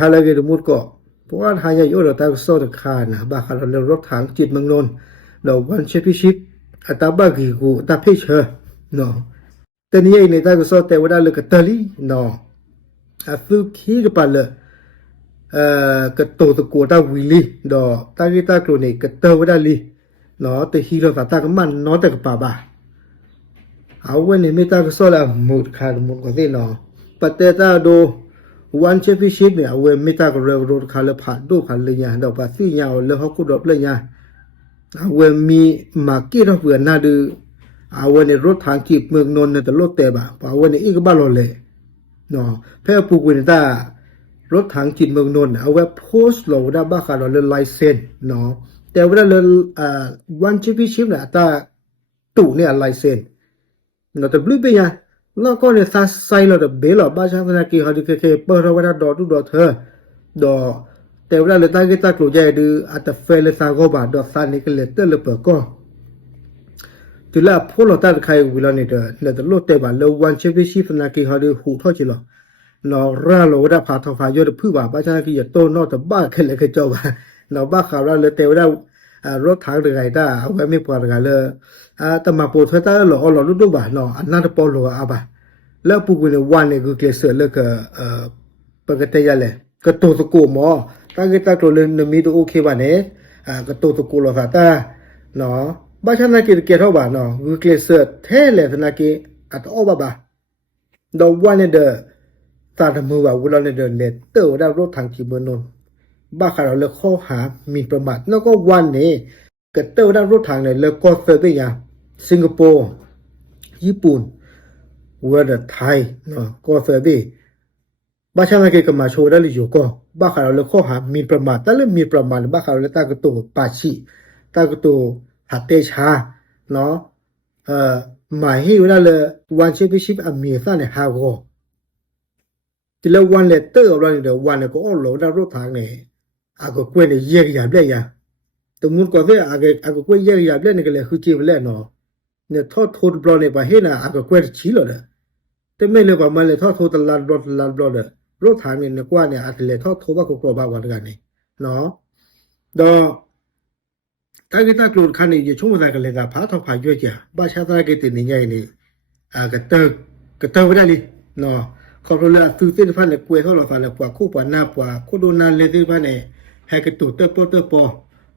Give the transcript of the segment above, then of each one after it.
ฮาลาเกตมุดก็เพราะว่าหายาโยเราตาก็สอดคานะบาคาเรารถถังจิตเมืองนนท์เราวันเชพิชิตอัตบากีกูตาเพชเชเนาะแต่นี่ไอ้ในตาก็สอดแต่ว่าเลยก็ตะลีเนาะอาฟิลคีก็ปะเลยก็โตตะโกตาวิลีดอตากีตาโกรนี่ก็เตว่าได้ลีเนาะแต่ฮีโร่ตาก็มันเนาะแต่ก็ป่าบ้าเอาไว้ในไม่ตาก็สอดละหมดขาดหมดก็ได้เนาะปัตเตตาโดวันเชฟชิปเนี่ยเอาไว้ไม่ตาก็เร็วรถขาเลยผ่านดูผ่านเลยเนี่ยดอกภาษีเนี่ยเลยเขาก็ดรอปเลยเนี่ยเอาไว้มีมาร์เก็ตเพื่อนน่าดูเอาไว้ในรถทางจีบเมืองนนท์เนี่ยแต่รถเตะบ่าเอาไว้ในอีกบ้านเราเลยเนาะเพื่อปลูกวินตารถถังจีนเมืองนนท์เอาไว้โพสต์เราได้บ้าขาเราเลยไลเซนเนาะแต่เวลาเลยวันเชฟชิปเนี่ยตาตู่เนี่ยไลเซนเนาะแต่บลูเบียแล้วก็เนี่ยซาไซเราเดเบลบ้าชาตินาคีเขาจะเคยเปิดเราไว้ดอดูดอเธอดอแต่เวลาเลยตาเกตากลัวใจดูอัตเฟลซาโกบาดอซานิกเลตเตอร์เลยเปิดก็ทีละพวกเราตัดใครวิลานี่เด้อเนี่ยแต่โลดแต่บ้านเราวันเชฟชิปนาคีเขาดูหูท่อจิหรอเนาะร่าโลได้พาทองพายอดพื้นบ้าชาตินาคีจะโตนอกแต่บ้าแค่เลยแค่เจ้าบ้าเนาะบ้าข่าวเราเลยแต่ว่ารถถังหรือไงได้เอาไว้ไม่ปลอดกันเลยแต่มาปวดเธอตาหล่อหล่อรุ่นดูบ้าเนาะอันนั้นปอหล่ออาบ้าแล้วปุ๊กเนี่ยวันเนี่ยก็เกลียดเสือเลยก็ปกติยาเลยก็โตตะโกหมอตั้งแต่ตะโกเลยนมีตัวโอเคบ้าเนี่ยก็โตตะโกหล่อค่ะแต่เนาะบ้านฉันนักเกลียดเท่าบ้าเนาะก็เกลียดเสือแท้เลยนักเกลียดอัตโอบ้าดอกวันเนี่ยเด้อตาทำมือว่าเวลาเนี่ยเดินเนี่ยเต๋อได้รถทางจีบนนบ้าขาเราเลยข้อหามีประมาทแล้วก็วันนี้ก็เต๋อได้รถทางเนี่ยเลยก็เซอร์ไปอย่างสิงคโปร์ญี่ปุ่นเวลาไทยเนาะก็เซอร์ไปบ้านฉันนักเกลียดมาโชว์ได้เลยอยู่ก็บ้าขาเราเลยข้อหามีประมาทแต่เรื่องมีประมาทบ้าขาเราเลยตากระตุกปาชีตากระตุกหัดเตชาเนาะหมายให้เวลาเลยวันเชฟชิปอเมริกาเนี่ยฮาวทีละวันเลยเตอร์เราเนี่ยวันเนี่ยก็อ้อหลได้รถทางเนี่ยก็กล้วยเนี่ยเยี่ยหยาบเลยยังแต่มุนก็ได้ก็กล้วยเยี่ยหยาบเลยเนี่ยก็เลยคือจีบเลยเนาะเนี่ยทอดโทษบลอเนี่ยไปให้นะก็กล้วยชี้เลยแต่ไม่เลยว่ามันเลยทอดโทษตลาดบลอเลยรถทางเนี่ยกว่าเนี่ยอาจจะเลยทอดโทษว่าก็กลัวบ้าวันกันเนี่ยเนาะดอถ้าเกิดตากลุ่มคันนี้จะช่วงเวลากันเลยกับพาทองพายเยอะจ้ะบ้าชาติก็ติดนี่ไงนี่ก็เตอไว้ได้เลยเนาะเขาเลยตื่นเต้นพันเนี่ยกลัวเขาหลอกกันเลยกว่าคู่ปวดหน้าปวดคู่โดนนานเลยที่พันเนี่ยให้กระตุกเตอปอ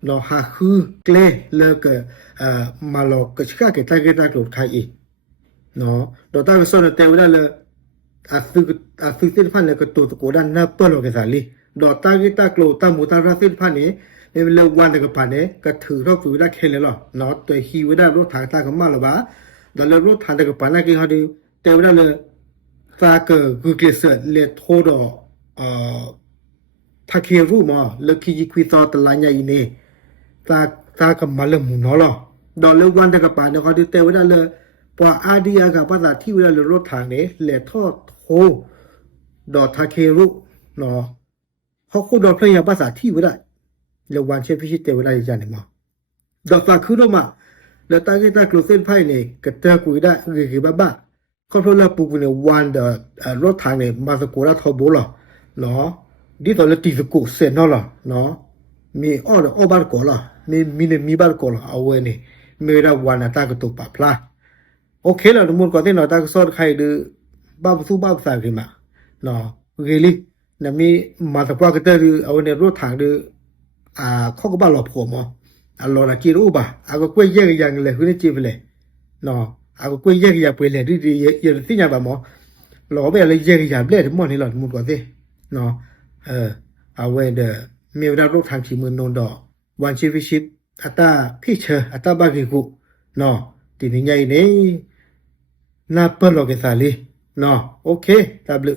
เนาะหาคือเกลเลิกมาหลอกก็ชิคกี้พายตากลุ่มไทยอีกเนาะดอกตาก็สอนแต่เวลาเลยตื่นเต้นพันเนี่ยกระตุกตะโกนหน้าเปิดหลอกกันสิดอกตากลุ่มตาหมูตาราเส้นพันเนี่ยเนี่ยเลิกวันเด็กกับพันเนี่ยก็ถือรอบฝืนได้แค่เลยหรอเนาะตัวฮีวิได้รถถังตากับมาหรอบ้าแต่แล้วรถถังเด็กกับพันนั่นคือเขาดูแต่เวลาเลยตาก็คือเกษตรเลยโทษถ้าเคียรู้มาเลิกขี้คุยต่อตลาดใหญ่เนี่ยตากับมาเริ่มมุนหรอดอกเลิกวันเด็กกับพันเนี่ยเขาดูแต่เวลาเลยพออาดีอากับภาษาที่เวลาเลยรถถังเนี่ยเลยทอดโหดอกถ้าเคียรู้เนาะเขาคูดอกเพลงภาษาที่เวลาเรื่องวันเชฟพิชิตเตเวลาที่จะเนี่ยมาดอกตาคือเรามาแล้วตาเกตากลุ่มเส้นไพ่เนี่ยก็เตะคุยได้คือบ้าเขาพอเราปลูกเนี่ยวันเดอรถทางเนี่ยมาสกุลาทอบุลเนาะดีต่อเลยตีสกุลเส้นนั่นละเนาะมีอ้อบาร์กอละมีบาร์กอละเอาไว้เนี่ยมีเราวันน่ะตาก็ตัวปับละโอเคแล้วทุกคนก็ที่เนาะตาก็สอนใครดูบ้าสู้บ้าภาษาขึ้นมาเนาะเกลี่เนี่ยมีมาสกุลก็เตะดูเอาเนี่ยรถทางดูเขาก็บ้าหลอกผมอ่ะหลอกนะกินอุบะก็กล้วยแยกอย่างเลยคุณนี่จีบเลยเนาะก็กล้วยแยกอย่างไปเลยที่อย่างที่อย่างแบบหมอหลอกไปอะไรแยกอย่างเลยทั้งหมดนี่หลอกหมดก่อนสิเนาะเอาไว้เด้อมีเวลารถทางชีมือนนดอวันชีวิชิตอัตตาพี่เชออัตตาบากิกุเนาะทีนี้ใหญ่เนี่ยน่าเปิดหลอกกันสาลีเนาะโอเคตาบลึ